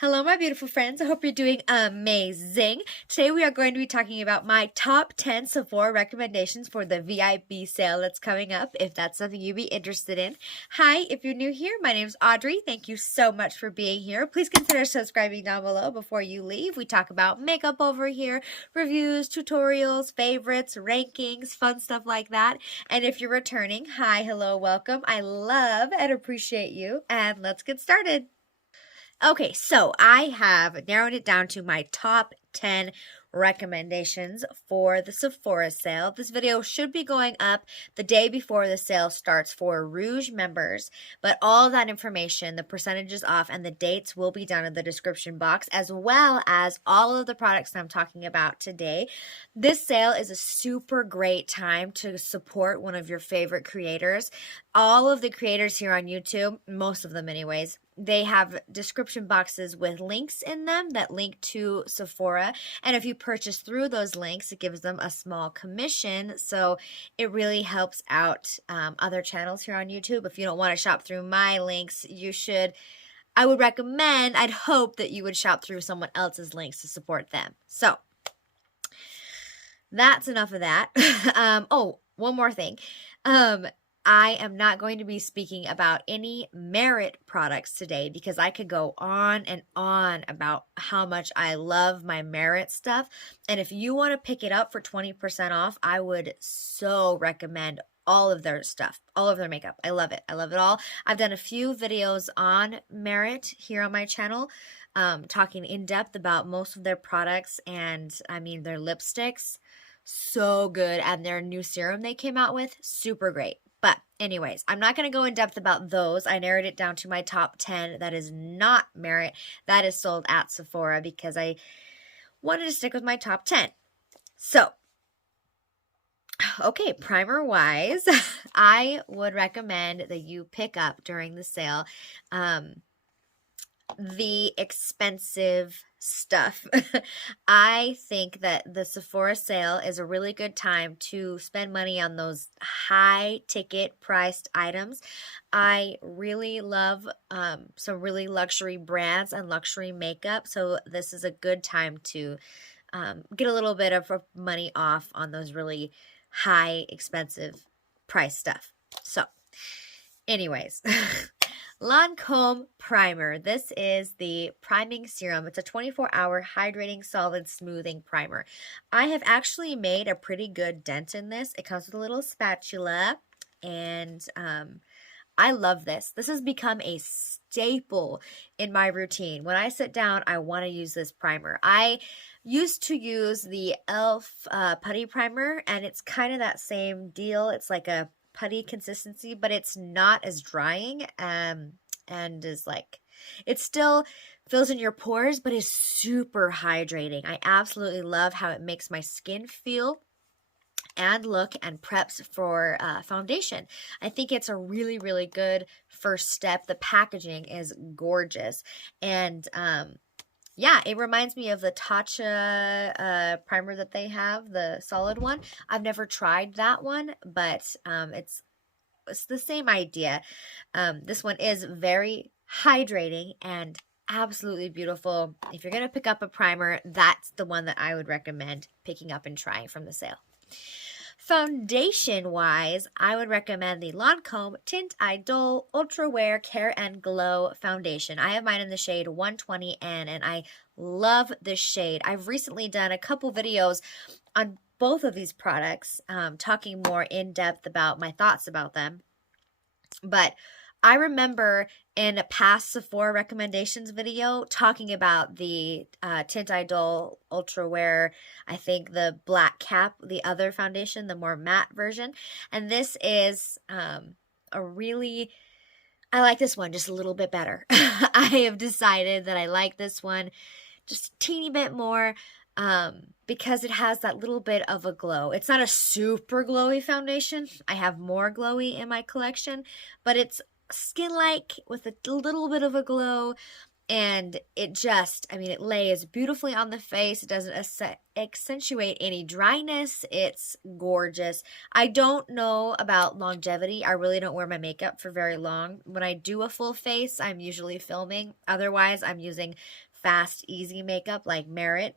Hello, my beautiful friends. I hope you're doing amazing. Today we are going to be talking about my top 10 Sephora recommendations for the VIB sale that's coming up, if that's something you'd be interested in. Hi, if you're new here, my name's Audrey. Thank you so much for being here. Please consider subscribing down below before you leave. We talk about makeup over here, reviews, tutorials, favorites, rankings, fun stuff like that. And if you're returning, hi, hello, welcome. I love and appreciate you. And let's get started. Okay, so I have narrowed it down to my top 10 recommendations for the Sephora sale. This video should be going up the day before the sale starts for Rouge members, but all that information, the percentages off, and the dates will be down in the description box, as well as all of the products that I'm talking about today. This sale is a super great time to support one of your favorite creators. All of the creators here on YouTube, most of them anyways, they have description boxes with links in them that link to Sephora. And if you purchase through those links, it gives them a small commission. So it really helps out other channels here on YouTube. If you don't want to shop through my links, you should, I would recommend, I'd hope that you would shop through someone else's links to support them. So that's enough of that. Oh, one more thing. I am not going to be speaking about any Merit products today because I could go on and on about how much I love my Merit stuff. And if you want to pick it up for 20% off, I would so recommend all of their stuff, all of their makeup. I love it. I love it all. I've done a few videos on Merit here on my channel, talking in depth about most of their products, and I mean their lipsticks, so good, and their new serum they came out with, super great. But anyways, I'm not going to go in depth about those. I narrowed it down to my top 10 that is not Merit, that is sold at Sephora, because I wanted to stick with my top 10. So, okay, primer wise, I would recommend that you pick up during the sale the expensive stuff. I think that the Sephora sale is a really good time to spend money on those high ticket priced items. I really love some really luxury brands and luxury makeup, so this is a good time to get a little bit of money off on those really high expensive price stuff. So anyways, Lancome primer. This is the priming serum. It's a 24-hour hydrating solid smoothing primer. I have actually made a pretty good dent in this. It comes with a little spatula, and I love this. This has become a staple in my routine. When I sit down, I want to use this primer. I used to use the e.l.f. Putty primer, and it's kind of that same deal. It's like a putty consistency, but it's not as drying, and is like, it still fills in your pores, but is super hydrating. I absolutely love how it makes my skin feel and look and preps for foundation. I think it's a really, really good first step. The packaging is gorgeous, and yeah, it reminds me of the Tatcha primer that they have, the solid one. I've never tried that one, but it's the same idea. This one is very hydrating and absolutely beautiful. If you're going to pick up a primer, that's the one that I would recommend picking up and trying from the sale. Foundation wise, I would recommend the Lancome Tint Idol Ultra Wear Care and Glow Foundation. I have mine in the shade 120N, and I love this shade. I've recently done a couple videos on both of these products, talking more in depth about my thoughts about them. But I remember in a past Sephora recommendations video talking about the Tint Idol Ultra Wear, I think the black cap, the other foundation, the more matte version. And this is a really, I like this one just a little bit better. I have decided that I like this one just a teeny bit more because it has that little bit of a glow. It's not a super glowy foundation. I have more glowy in my collection, but it's skin-like with a little bit of a glow, and it just, I mean, it lays beautifully on the face. It doesn't accentuate any dryness. It's gorgeous. I don't know about longevity. I really don't wear my makeup for very long. When I do a full face, I'm usually filming. Otherwise, I'm using fast, easy makeup like Merit.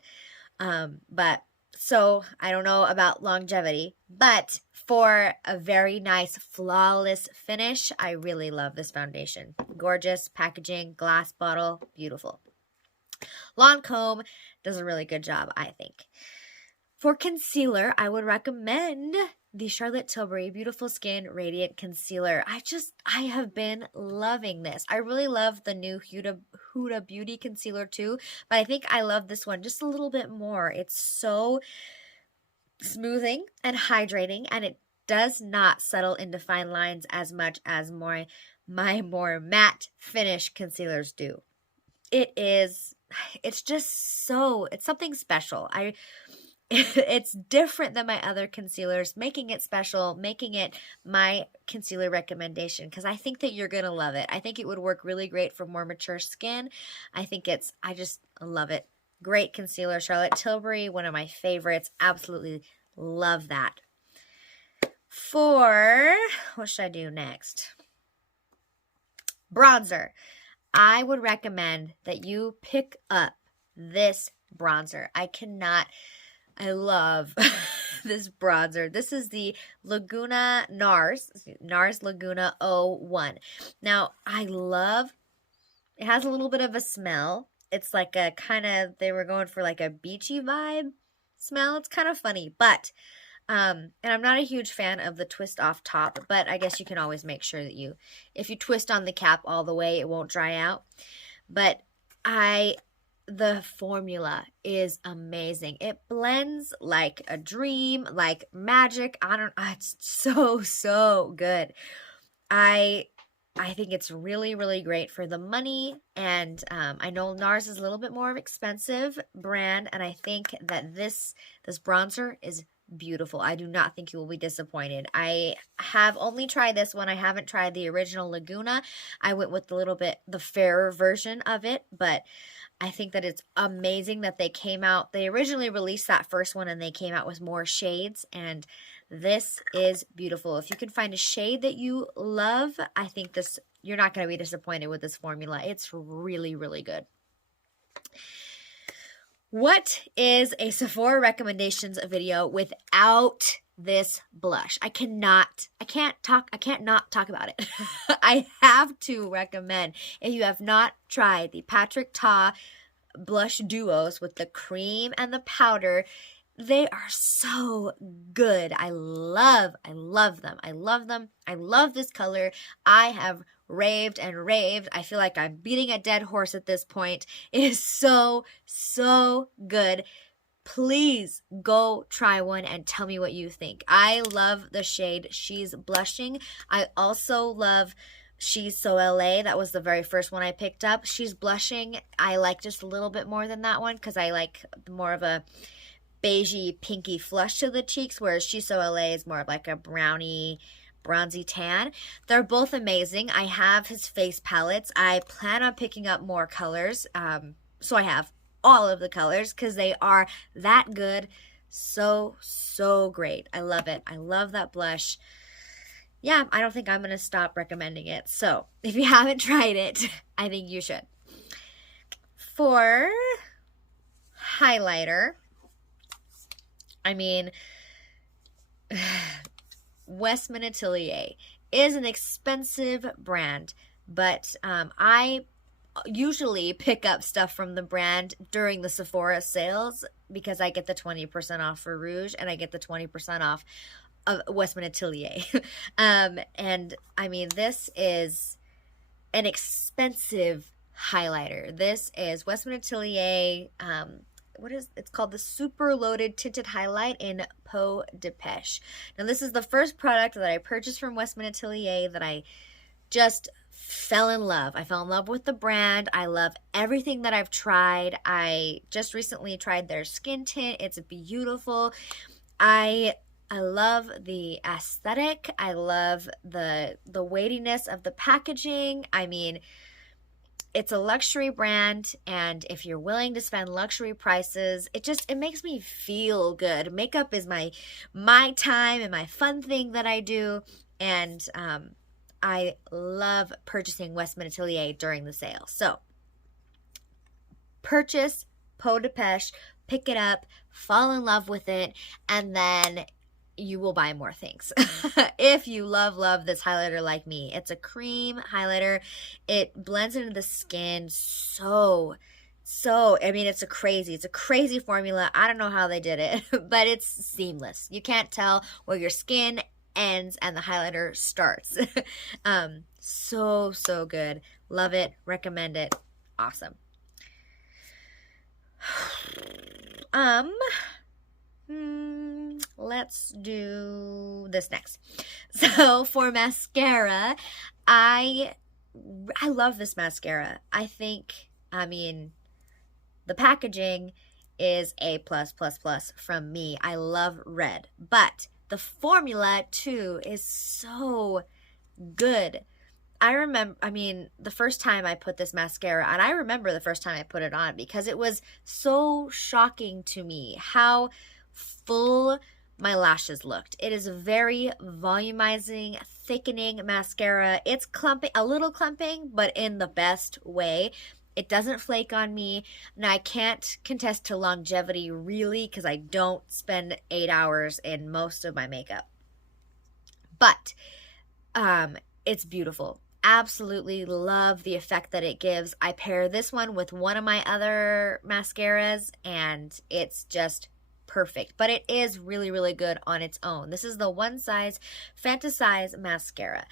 But so I don't know about longevity, but for a very nice, flawless finish, I really love this foundation. Gorgeous packaging, glass bottle, beautiful. Lancome does a really good job, I think. For concealer, I would recommend the Charlotte Tilbury Beautiful Skin Radiant Concealer. I have been loving this. I really love the new Huda Beauty Concealer too, but I think I love this one just a little bit more. It's so smoothing and hydrating, and it does not settle into fine lines as much as my more matte finish concealers do. It's something special. It's different than my other concealers, making it special, making it my concealer recommendation, because I think that you're going to love it. I think it would work really great for more mature skin. I just love it. Great concealer. Charlotte Tilbury, one of my favorites. Absolutely love that. What should I do next? Bronzer. I would recommend that you pick up this bronzer. I love this bronzer. This is the NARS Laguna 01. Now, it has a little bit of a smell. It's like they were going for like a beachy vibe smell. It's kind of funny, but, and I'm not a huge fan of the twist off top, but I guess you can always make sure that if you twist on the cap all the way, it won't dry out. But the formula is amazing. It blends like a dream, like magic. It's so good. I think it's really, really great for the money, and I know NARS is a little bit more of an expensive brand, and I think that this bronzer is beautiful. I do not think you will be disappointed. I have only tried this one. I haven't tried the original Laguna. I went with the fairer version of it, but I think that it's amazing that they came out. They originally released that first one and they came out with more shades, and this is beautiful. If you can find a shade that you love, I think you're not going to be disappointed with this formula. It's really, really good. What is a Sephora Recommendations video without this blush? I can't not talk about it. I have to recommend, if you have not tried the Patrick Ta blush duos with the cream and the powder, they are so good. I love them. I love this color. I have raved and raved. I feel like I'm beating a dead horse at this point. It is so good. Please go try one and tell me what you think. I love the shade She's Blushing. I also love She's So LA. That was the very first one I picked up. She's Blushing, I like just a little bit more than that one because I like more of a beigey, pinky flush to the cheeks, whereas She's So LA is more of like a brownie, bronzy tan. They're both amazing. I have his face palettes. I plan on picking up more colors. So I have all of the colors because they are that good. So great. I love it. I love that blush. Yeah, I don't think I'm going to stop recommending it. So if you haven't tried it, I think you should. For highlighter, Westman Atelier is an expensive brand, but I usually pick up stuff from the brand during the Sephora sales because I get the 20% off for Rouge and I get the 20% off of Westman Atelier. And this is an expensive highlighter. This is Westman Atelier, it's called the Super Loaded Tinted Highlight in Peau de Pêche. Now, this is the first product that I purchased from Westman Atelier that I just fell in love. I fell in love with the brand. I love everything that I've tried. I just recently tried their skin tint. It's beautiful. I love the aesthetic. I love the weightiness of the packaging. It's a luxury brand, and if you're willing to spend luxury prices, it makes me feel good. Makeup is my time and my fun thing that I do, and I love purchasing Westman Atelier during the sale. So purchase Peau de Peche, pick it up, fall in love with it, and then you will buy more things. If you love this highlighter like me. It's a cream highlighter. It blends into the skin I mean, it's a crazy formula. I don't know how they did it, but it's seamless. You can't tell where your skin ends and the highlighter starts. So good. Love it. Recommend it. Awesome. Let's do this next. So for mascara, I love this mascara. I mean, the packaging is A+++ from me. I love red, but the formula too is so good. The first time I put this mascara, and I remember the first time I put it on because it was so shocking to me how full my lashes looked. It is a very volumizing, thickening mascara. It's clumping, a little clumping, but in the best way. It doesn't flake on me. Now, I can't contest to longevity really because I don't spend 8 hours in most of my makeup. But it's beautiful. Absolutely love the effect that it gives. I pair this one with one of my other mascaras and it's just perfect. But it is really good on its own. This is the One Size Fantasize mascara.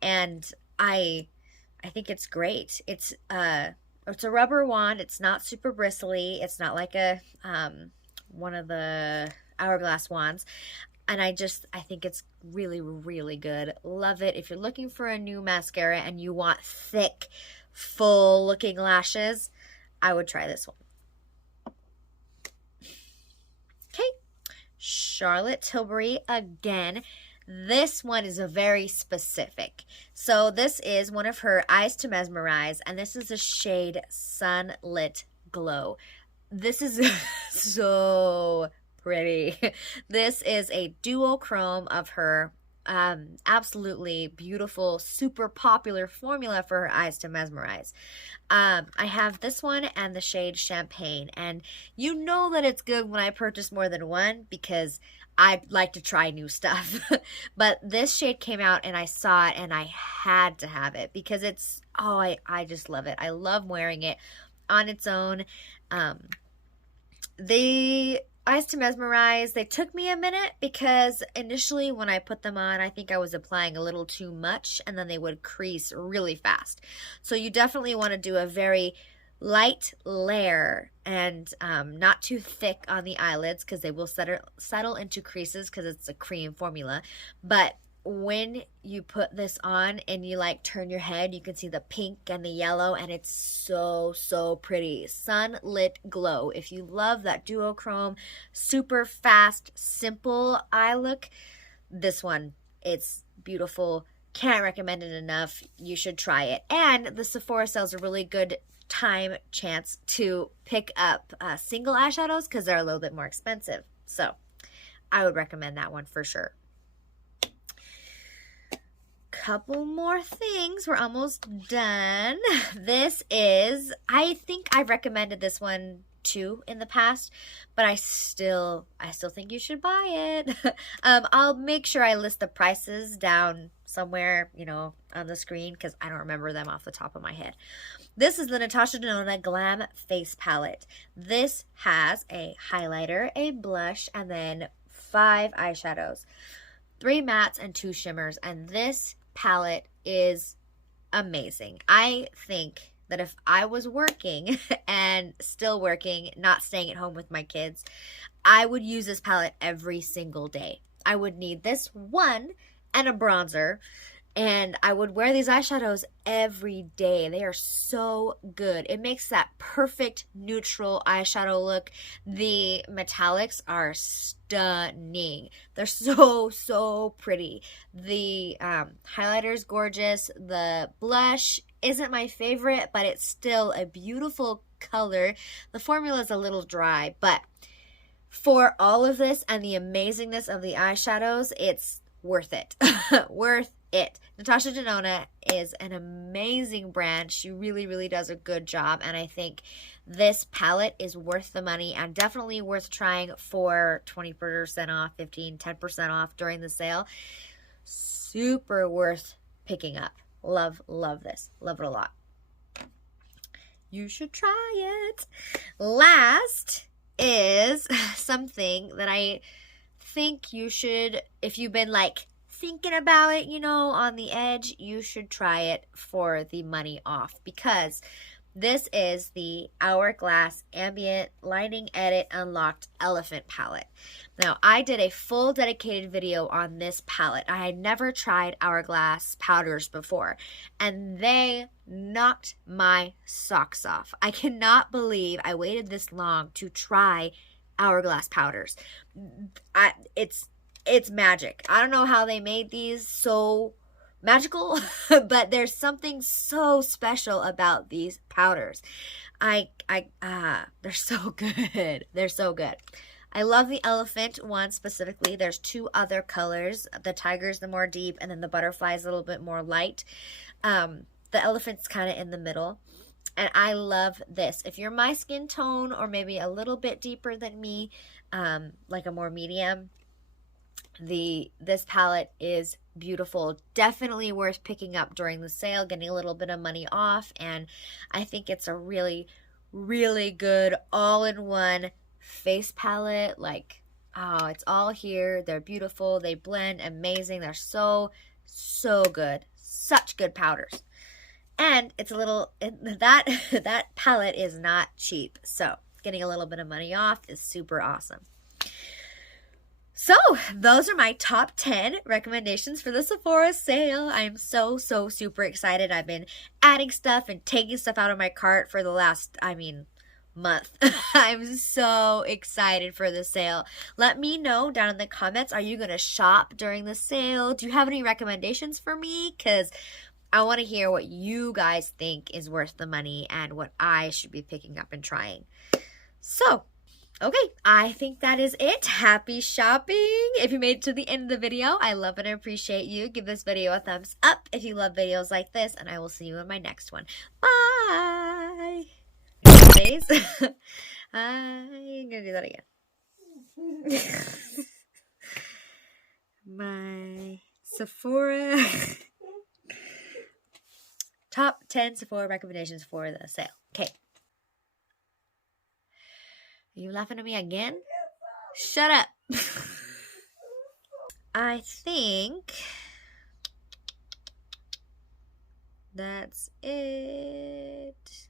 And I think it's great. It's a rubber wand. It's not super bristly. It's not like a one of the Hourglass wands. And I think it's really good. Love it. If you're looking for a new mascara and you want thick, full looking lashes, I would try this one. Okay. Charlotte Tilbury again. This one is a very specific. So this is one of her Eyes to Mesmerize, and this is the shade Sunlit Glow. This is so pretty. This is a duochrome of her absolutely beautiful, super popular formula for her Eyes to Mesmerize. I have this one and the shade Champagne, and you know that it's good when I purchase more than one because I like to try new stuff. But this shade came out and I saw it and I had to have it because it's, I just love it. I love wearing it on its own. The Eyes to Mesmerize, they took me a minute because initially when I put them on, I think I was applying a little too much and then they would crease really fast. So you definitely want to do a very light layer and not too thick on the eyelids because they will settle into creases because it's a cream formula. But when you put this on and you like turn your head, you can see the pink and the yellow and it's so pretty. Sunlit Glow. If you love that duochrome, super fast, simple eye look, this one, it's beautiful. Can't recommend it enough. You should try it. And the Sephora sale is a really good chance to pick up single eyeshadows because they're a little bit more expensive. So I would recommend that one for sure. Couple more things. We're almost done. This is, I think I've recommended this one too in the past, but I still think you should buy it. I'll make sure I list the prices down somewhere, on the screen because I don't remember them off the top of my head. This is the Natasha Denona Glam Face Palette. This has a highlighter, a blush, and then 5 eyeshadows, 3 mattes and 2 shimmers, and this palette is amazing. I think that if I was working and still working, not staying at home with my kids, I would use this palette every single day. I would need this one and a bronzer, and I would wear these eyeshadows every day. They are so good. It makes that perfect neutral eyeshadow look. The metallics are stunning. They're so pretty. The highlighter is gorgeous. The blush isn't my favorite, but it's still a beautiful color. The formula is a little dry, but for all of this and the amazingness of the eyeshadows, it's worth it. Worth it. Natasha Denona is an amazing brand. She really, really does a good job, and I think this palette is worth the money and definitely worth trying for 20% off, 10% off during the sale. Super worth picking up. Love, love this. Love it a lot. You should try it. Last is something that I think you should, if you've been like thinking about it, you know, on the edge, you should try it for the money off, because this is the Hourglass Ambient Lighting Edit Unlocked Elephant Palette. Now, I did a full dedicated video on this palette. I had never tried Hourglass powders before, and they knocked my socks off. I cannot believe I waited this long to try Hourglass powders. It's magic. I don't know how they made these so magical, but there's something so special about these powders. They're so good. They're so good. I love the elephant one specifically. There's two other colors. The tiger's the more deep, and then the butterfly is a little bit more light. The elephant's kind of in the middle. And I love this. If you're my skin tone, or maybe a little bit deeper than me, like a more medium, this palette is beautiful. Definitely worth picking up during the sale, getting a little bit of money off, and I think it's a really, really good all-in-one face palette. Like, oh, it's all here. They're beautiful. They blend amazing. They're so, so good. Such good powders. And it's a little, that palette is not cheap. So getting a little bit of money off is super awesome. So those are my top 10 recommendations for the Sephora sale. I'm so super excited. I've been adding stuff and taking stuff out of my cart for the last, month. I'm so excited for the sale. Let me know down in the comments, are you going to shop during the sale? Do you have any recommendations for me? Because I want to hear what you guys think is worth the money and what I should be picking up and trying. So, okay, I think that is it. Happy shopping. If you made it to the end of the video, I love and appreciate you. Give this video a thumbs up if you love videos like this, and I will see you in my next one. Bye. Nowadays, I'm going to do that again. My Sephora... Top 10 Sephora recommendations for the sale. Okay. Are you laughing at me again? Shut up. I think that's it.